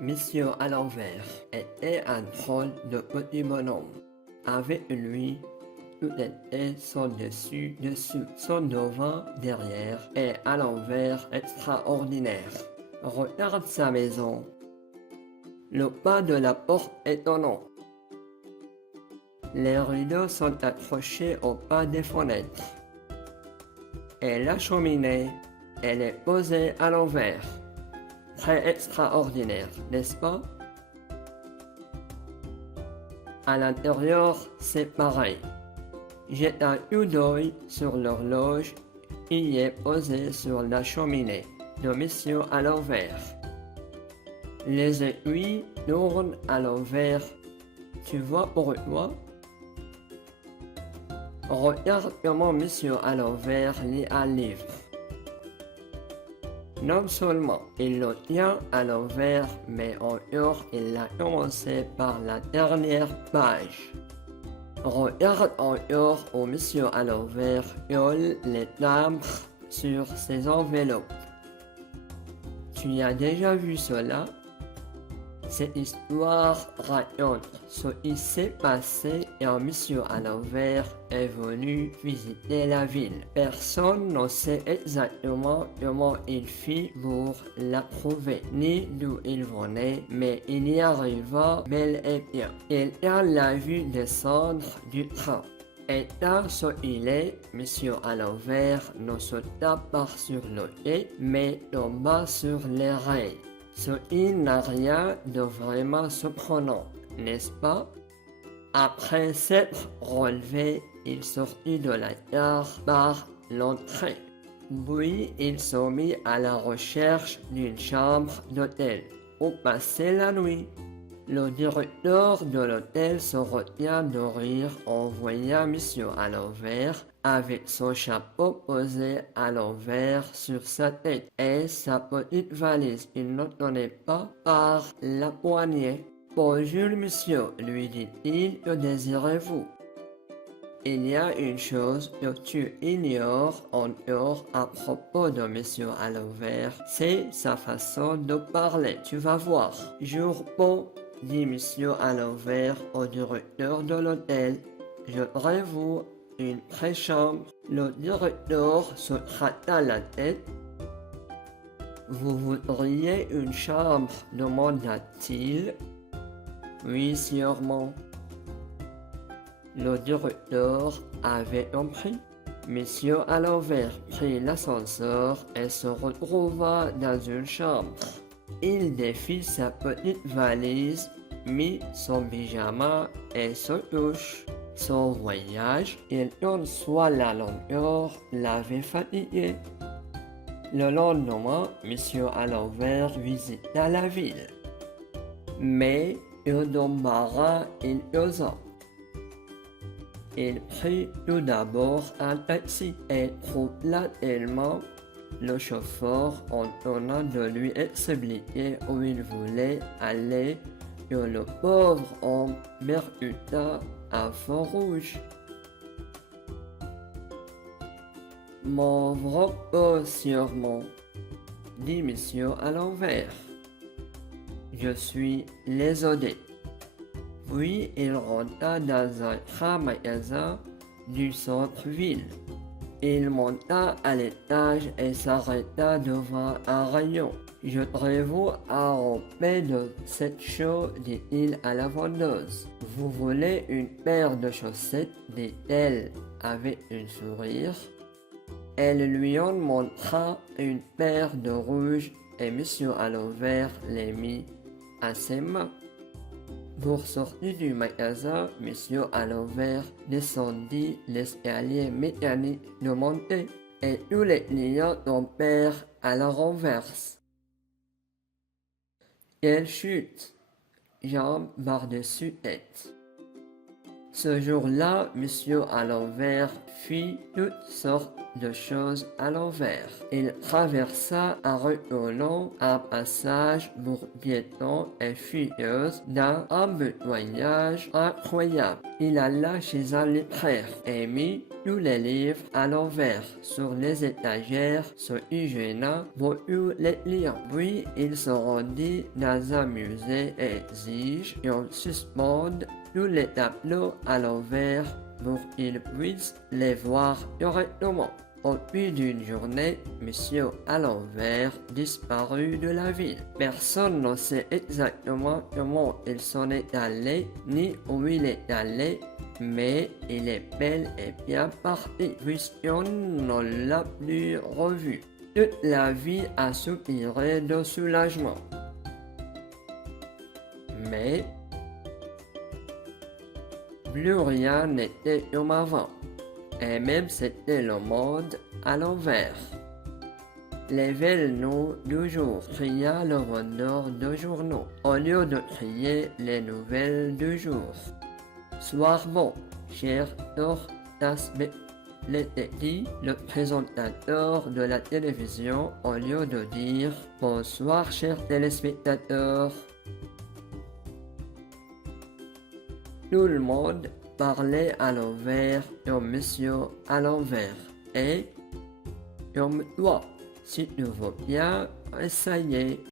Monsieur à l'envers était un drôle de petit bonhomme. Avec lui, tout était son dessus, son devant, derrière et à l'envers extraordinaire. Regarde sa maison. Le pas de la porte est étonnant. Les rideaux sont accrochés au pas des fenêtres. Et la cheminée, elle est posée à l'envers. Très extraordinaire, n'est-ce pas? À l'intérieur, c'est pareil. Jette un coup d'œil sur l'horloge qui est posée sur la cheminée de monsieur à l'envers. Les aiguilles tournent à l'envers. Tu vois pourquoi? Regarde comment monsieur à l'envers lit un livre. Non seulement il le tient à l'envers, mais encore il a commencé par la dernière page. Regarde encore où monsieur à l'envers colle les timbres sur ses enveloppes. Tu as déjà vu cela? Cette histoire raconte ce qui s'est passé quand monsieur à l'envers est venu visiter la ville. Personne ne sait exactement comment il fit pour la trouver, ni d'où il venait, mais il y arriva bel et bien. Quelqu'un l'a vu descendre du train. Et là, ce qu'il est, monsieur à l'envers ne sauta pas sur le quai, mais tomba sur les rails. Ce qui n'a rien de vraiment surprenant, n'est-ce pas? Après s'être relevé, il sortit de la gare par l'entrée. Puis il se mit à la recherche d'une chambre d'hôtel où passer la nuit. Le directeur de l'hôtel se retient de rire en voyant monsieur à l'envers avec son chapeau posé à l'envers sur sa tête et sa petite valise qu'il ne tenait pas par la poignée. Bonjour monsieur, lui dit-il, que désirez-vous? Il y a une chose que tu ignores encore à propos de monsieur à l'envers, c'est sa façon de parler. Tu vas voir. Jour bon, dit monsieur à l'envers au directeur de l'hôtel. Je prévois une pré-chambre. Le directeur se gratta la tête. Vous voudriez une chambre, demanda-t-il. Oui, sûrement. Le directeur avait compris. Monsieur à l'envers prit l'ascenseur et se retrouva dans une chambre. Il défit sa petite valise, mit son pyjama et se couche. Son voyage, il conçoit la longueur, l'avait fatigué. Le lendemain, monsieur à l'envers visita la ville. Mais que d'embarras il causa. Il prit tout d'abord un taxi et troubla tellement le chauffeur en tenant de lui expliquer où il voulait aller que le pauvre homme percuta un feu rouge. Mon repos sûrement, dit monsieur à l'envers. Je suis désolé. Puis il rentra dans un grand magasin du centre-ville. Il monta à l'étage et s'arrêta devant un rayon. Je prévois un repas de 7 chaux, dit-il à la vendeuse. Vous voulez une paire de chaussettes, dit-elle avec un sourire. Elle lui en montra une paire de rouges et monsieur à l'envers les mit à ses mains. Pour sortir du magasin, monsieur à l'envers descendit l'escalier mécanique de montée et tous les clients tombèrent à la renverse. Quelle chute! Jambes par-dessus tête. Ce jour-là, monsieur à l'envers fit toutes sortes de choses à l'envers. Il traversa à reculons un passage pour piétons et fuyeuses d'un embouteillage incroyable. Il alla chez un libraire et mit tous les livres à l'envers sur les étagères sur Eugéna voulut les lire. Puis il se rendit dans un musée et exige qu'on suspende tous les tableaux à l'envers pour qu'il puisse les voir correctement. Au bout d'une journée, Monsieur à l'envers disparut de la ville. Personne ne sait exactement comment il s'en est allé, ni où il est allé, mais il est bel et bien parti, puisqu'on ne l'a plus revu. Toute la vie a soupiré de soulagement. Mais plus rien n'était comme avant. Et même c'était le monde à l'envers. Levez-nous du jour, cria le vendeur de journaux, au lieu de crier les nouvelles du jour. Soir bon, cher Tortasbe, l'était dit le présentateur de la télévision, au lieu de dire bonsoir, chers téléspectateurs. Tout le monde parlait à l'envers comme Monsieur à l'envers et comme toi, si tu veux bien essayer.